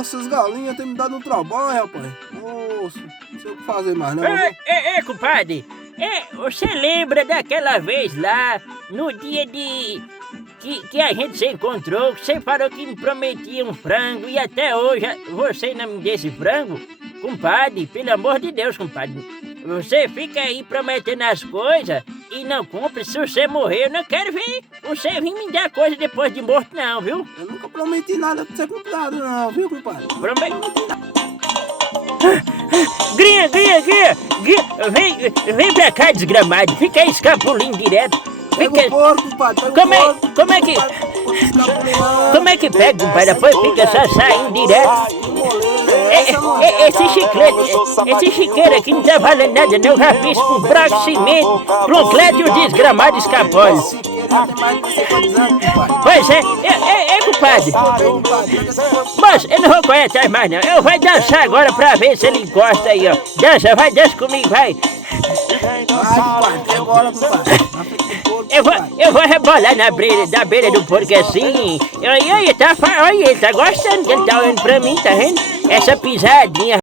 Nossa, as galinhas têm me dado um trabalho, rapaz. Nossa, não sei o que fazer mais não. Compadre, você lembra daquela vez lá, no dia que a gente se encontrou, que você falou que me prometia um frango e até hoje você não me deu esse frango? Compadre, pelo amor de Deus, compadre, você fica aí prometendo as coisas e não cumpre. Se você morrer, eu não quero ver você vir me dar coisa depois de morto não, viu? Eu nunca prometi nada pra ser comprado não, viu, compadre? Grinha, vem pra cá, desgramado, fica aí escapulindo direto. Pega o porco, compadre, pega o porco. Como é que pega, compadre? Depois fica só saindo direto. Esse chiqueiro aqui não tá valendo nada não, eu já fiz com braço, cimento, concreto e o desgramado escapole. Pois compadre. Moço, eu não vou correr atrás mais não, eu vou dançar agora pra ver se ele encosta aí, ó. Dança comigo, vai. Eu vou rebolar na beira do porco assim. Olha, ele tá gostando que ele tá olhando pra mim, tá vendo? Essa pisadinha.